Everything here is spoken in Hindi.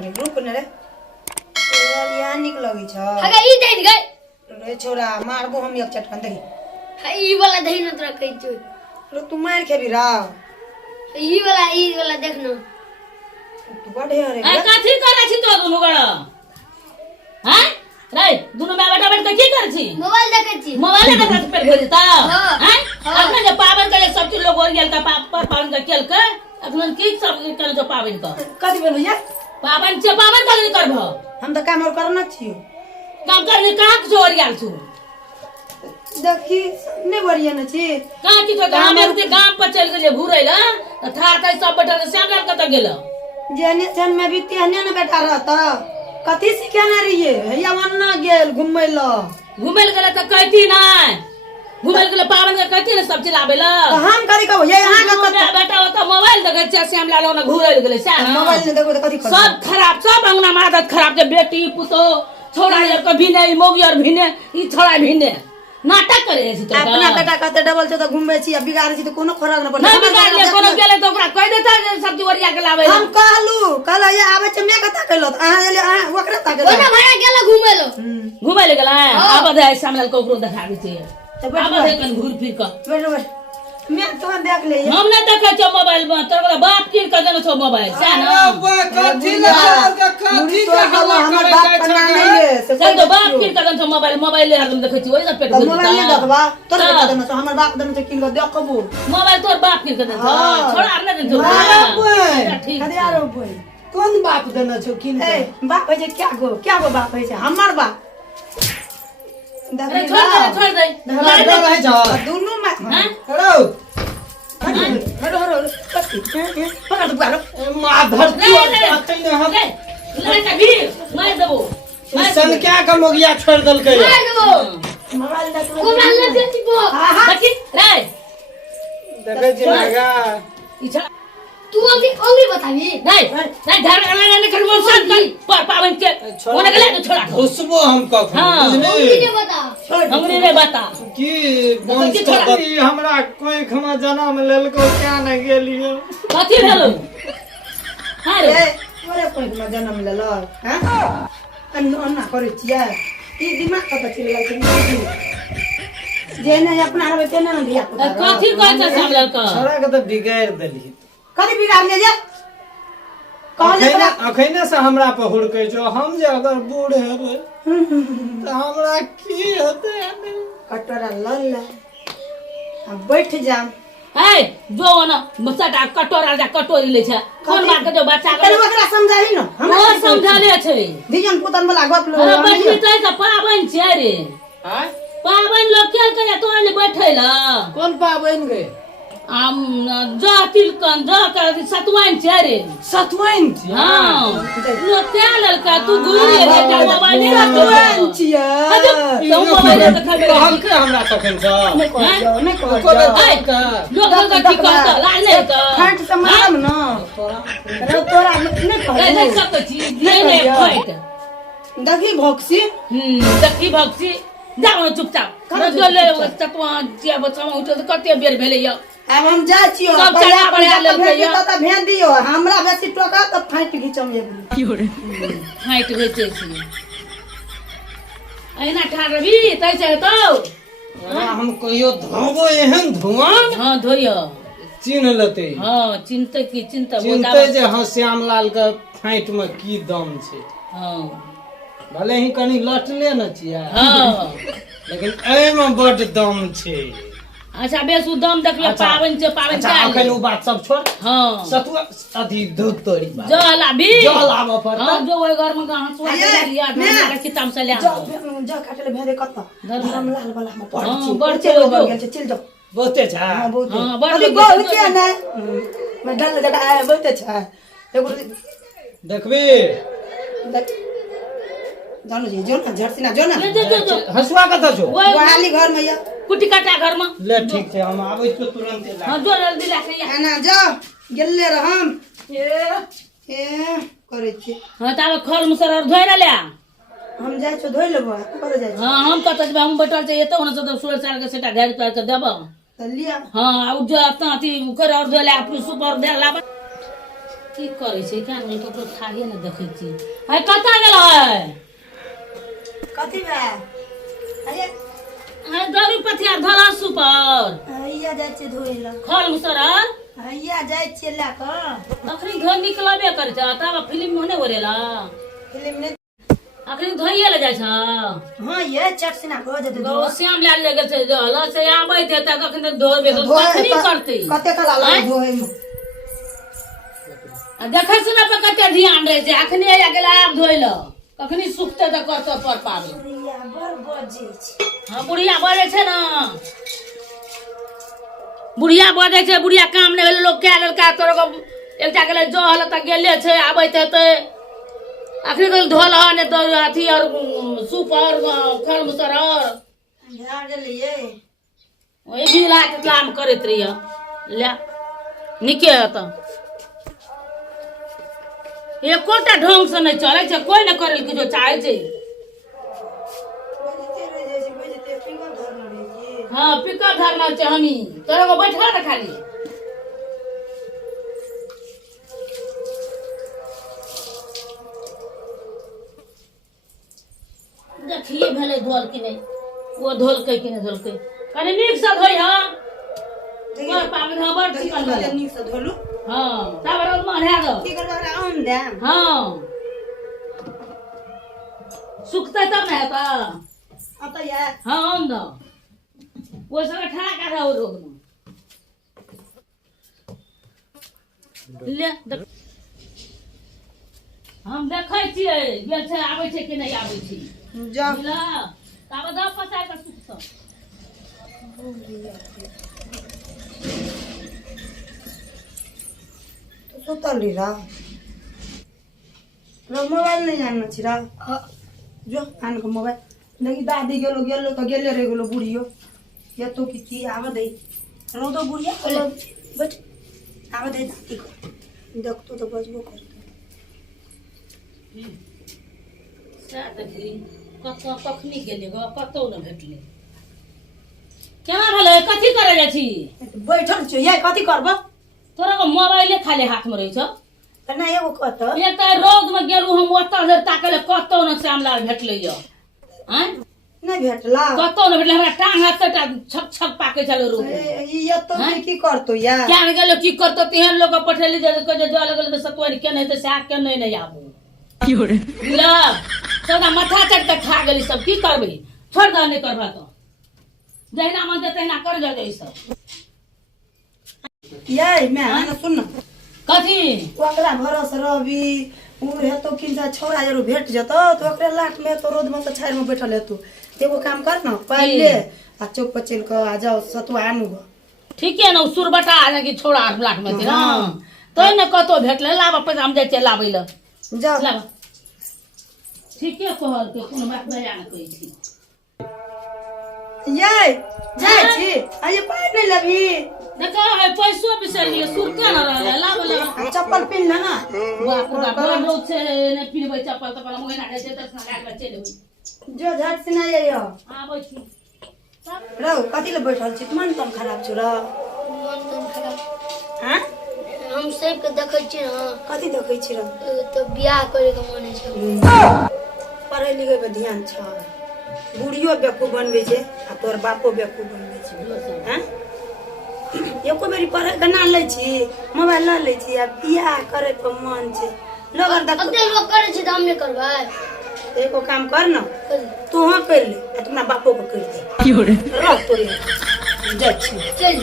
अरे रुक न रे यहाँ निक लगी छ हगा ई दे गए रे छोरा मारबो हम एक चटकन दही ई वाला दही न तोरा कहि जो रे तू मार खेबी रा ई वाला देख न तू बढ़े रे आ कथि करे छी तो दुनु गड़ हैं रे दुनु में बेटा बैठ के की करे छी मोबाइल देखे छी मोबाइल देख के पेट भरि ता हां हैं अपने जे पावन के सब चीज लोग और गेल का पाप पावन के केल के अपने की सब करे जो पावन का कथि भेल भैया पावन से पावन का नहीं करबो हम तो काम और करना छियो काम करने कहां के जोर गेल छु देखी ने बढ़िया न छी कहां की तो गांव में के गांव पर चल गेले घुरै ला त था त सब बैठल श्यामलाल कत गेल जेने जन में भी तेहने न बैठा रहता कथि सिखाना रहिए हैया वन्ना गेल घुमै ल घुमै ल गेले त कहती नहीं घुमै ल गेले पावन के कहती न सब चिल्लाबे ला तो हम करी कहू ये यहाँ का बेटा बेटा होता मोबाइल देखे छ श्यामलाल न घुरै ल गेले सा मोबाइल ने देखो तो कथि कर सब खराब सब अंगना में आदत खराब के बेटी पुतो छोड़ा एक भी नहीं मोगी और भी नहीं ई छोड़ा भी नहीं नाटक करे छी तो अपना बेटा कहते डबल से तो घुमै छी अब बिगाड़ छी तो कोनो फरक न पड़े नहीं बिगाड़ ले कोनो गेले तो ओकरा कह देता जे सब्जी वरिया के लावे हम कहलू कल ये आवे छ मैं कथा कहलो अहाँ एले अहाँ ओकरा ता ओना कहलो भाड़ा गेला घुमे लो घुमै ले गेला आब दे श्यामलाल को ओकरो देखा दी छै आब दे कन घूर फिर क बैठ मैं तो देख ले हम नहीं देखे छ मोबाइल में तोरा बाप किन के देने छ मोबाइल सा ना कथि लगा कथि तो हमर बाप पन्ना नहीं ले से से तो बाप किन के देने छ मोबाइल मोबाइल ले हरदम देखे छी ओइ से पेट भर मोबाइल नहीं देखबा तोर बेटा देना छ हमर बाप देना छ किन के देखबो मोबाइल तोर बाप किन के देने छ छोड़ा आर नहीं देने बाप ठीक कदे आरो बोल कोन बाप देना छौ किन ए बाप है जे क्या गो बाप है जे हमर बाप अरे छोड़ दे लड़ रहे छ दोनों में हां हेलो हरो पकड़ दो बारो माधर तू आते न हम लड़का भी मार देबो सन क्या का मोगिया छोड़ दल के मार दो मोबाइल देख मोबाइल ले देती बो देखी रे देखे जी लगा ई छा तू अंगली बतावी नहीं नहीं घर वाला ने कर बोल सब पर पावन के ओने गले तो छोड़ा खुशबू हम का हाँ। अंगली बुझली ने बता हमने रे बता की वंश का हमरा कोई खमा जन्म लेलको क्या न गेलियो कथी भेलो हां रे ए तोरे कोई में जन्म ले ल हैं अन्ना करे छिया ई दिमाग कत चले लागल जेने अपना रहे तेने न दिया कथी कहै छ श्यामलाल का छोरा के तो बिगाड़ देली कथी बिगाड़ ले जा कहले अखैने से हमरा पे हुड़कै छौ हम जे अगर बूढ़ हेबै त हमरा की हेतै कटोरा ल अब बैठ जा है जो न मसटा कटोरा जा कटोरी ले छ कोन बात के जो बच्चा तने ओकरा समझाही न हम समझाले छै दिजन पुतन वाला गप लो अरे बैठी तै त पावन छै रे हां पावन लोग केल के तो ने बैठैला कोन पाबैन गे आम जा तिलकन जा का सतवाइन छै रे सतवाइन छी हां लो तेल का तू गुरी ले बेटा मोबाइल नहीं रखतो छिया तो मोबाइल से खबे कहल के हमरा तखन छ नहीं को कहो लोग लोग की कहता लाज नहीं का फाट से मारम न अरे तोरा नहीं कहो नहीं सब चीज नहीं फाइट देखी भोक्सी दखी भक्सी जाओ चुपचाप डोले ततवा जिया बच्चा उठल त कते बेर भेले य अब हम जा छियो सब चढ़ा पड़ा लेलकै या त भेज दियो हमरा बेसी टोका त फाट घिचम एक की हो रे फाइट होय छै एना ठाड़ रही तैसे तो हम कहियो धोबो एहन धुआं हां धोय चिन्ह लेते हां चिंता की चिंता चिन्हते जे हाँ श्यामलाल के फाइट में की दम छै हां भले ही कनी लटले न छिया हां लेकिन एहि में बड़ दम छै अच्छा बेसु दम देखले पावन से पावन अच्छा अखन उ बात सब छोड़ हां सतुआ अथी दूध तोड़ी बात जला भी जल आबो पड़ता हां जो ओइ घर में कहां सुआ लिया घर के किताब से ले आ जा काटले भेदे कत हम लाल वाला हम पड़ हां छी बड़ चलो चलो गेल चल जाओ बहुते छ हां बहुत हां बड़ अभी गो होते ना मैं डल जगह आया बहुत अच्छा एगो देखबी जानो जी जो ना झरसी ना जो ना जो हसुआ कत छौ वाली घर में या कुटी काटा घर में ले ठीक छै हम आबै छियो तुरंत ला हां जो जल्दी ला के खाना जा गेले रहम ए करे छी हां ताबे खल मुसर और धोइ ले हम जाय छ धोइ लेबो कर जाय हां हम कत जब हम बैठल छै एतो न सब सूरज सार के सेटा घर पर के देबो त लिया हां आ जो अपना अथी कर और धोले अपनी सुपर दे लाबा की करे छै क्या नहीं ककरो खाइए न देखै छी है कतऽ गेलै कथी बा अरे है दौरी पथिया धरा सुपर हैया जाइ छियै धोइ लए खल मुसरल हैया जाइ छियै लए कऽ अखनी धो निकलबे करे छ तब फिल्म होने ओरेला फिल्म ने अखनी धोइए ले जाइ छ हाँ ये चटसिना हो जेतै गौ श्याम लाल ले गेल छै जल से आबै ते त कखन धोबे तो कखनी करतै कते काल लागै आँय? धोइ में आ देखै सुनै पर कते ध्यान रहै छै अखनी आ गेल आब धोइ ल कखनी सुखते त करतो पर पाबे बुढ़िया बड़ बजे छै हां बुढ़िया बजे छै ना बुढ़िया बजे छै बुढ़िया काम नै भेल लोग कह लेलका तोर को एकटा गेले जहल त गेले छै आबैत हेतै अखनी तो धोल ने तो अथी और सुपर खल मुसरर झाड़ गेलियै ओही ढीला काम करैत रहिय ले निके त एकोटा ढंग से नहीं चले छै कोई न करे के जो चाहे छै बजते रह जाइ छै बजते फिंगर धर न रही हां पिकअप धरना छै हमी तोरा को बैठा दे खाली देखिए भेले धोल कि नहीं वो धोलकै कि नहीं धोलकै कनी नीक से धोई हां पर पाबे हां बड़ चिकन कते भेले नीक से धोलू हां तब रोज मारे दो की करबा आम दे हां सुखते तब ना हेता अतः ये हाँ हम दो वो सब ठा का रहो रोग ले हम देखै छियै गेल छै आबै छै कि नहीं आबै छै जा बुझला तब द पसाय के सुख तो सुतल रा मोबाइल नहीं आनना छिरा जो आन के मोबाइल देखी दादी गेलो गेलो तो गेले रह गेलो बुढ़ियो ये तो की आवे दे रो दो बुढ़िया बोले बच आवे दे दादी को देख तो बजबो कर सा देखी कखनी गेले ग कतौ न भेटले केना भेलै कथी करे जाइ छी बैठल छियो ये कथी करबो तोरा को मोबाइले खाली हाथ में रहै छ त ना एगो कत एक त रोग में गेलू हम ओतऽ देर ताकले कतौ न श्यामलाल भेटले य हैं नहीं भेटला कतौ न भेटले हमरा टांग हाथ से छक छक पाके चलो रूप ये तो की करतो या क्या गेलो की करतो तेहन लोग पठेली जे जल गेल त सतवारी के नहीं त साग के नहीं आबू की हो रे ला सदा माथा चट के खा गेली सब की करबे छोड़ दे नहीं करबा तो जहिना मन ते तहिना कर जा ई सब ये मैं आना सुन ना कथी ओकरा भरोसे रहबी उर हेतो किनसा छोरा जरो भेट जतो तो ओकरा लाख में तो रोड में तो छाड़ में बैठल हेतु एगो काम कर ना पहले आ चौक पर चल के आ जाओ सतुआ आनू ठीक है ना सुरबटा आ कि छोड़ा 8 लाख में ना तो न कतो भेटले लाबा पैसा हम जाय छै लाबै ल जाओ लाबा ठीक है कहल के कोनो बात बयान करै छी ये जाय छी आये पाई नहीं लबी देखा है पैसो बिसर लिए सुर के न रहले लाबा लाबा चप्पल पिन ले ना बाप रे बड़ लोग छै ने पिनबै चप्पल त पला मगना के छै त लगा के चले जो झट से ना आइयो आबै छी रहो कथी ले बैठल छी मन तम खराब छ र मन तो खराब हां हम सब के देखै छी ना कथी देखै छी र तो बियाह करे के मन छै पढ़े लिखे पे ध्यान छ बुढ़ियो बेवकूफ बनबे छै आ तोर बापो बेवकूफ बनबे छै हैं एको बेरी पढ़े के ना लै छी मोबाइल ना लै छी आ बियाह करे पे मन छै लोगन तक अते लोग करे छै त हम नहीं करबै एको काम कर ना कर तू हाँ कर ले आ तुम्हारा बापो को कर दे की हो रे रह तोरे जा छी चल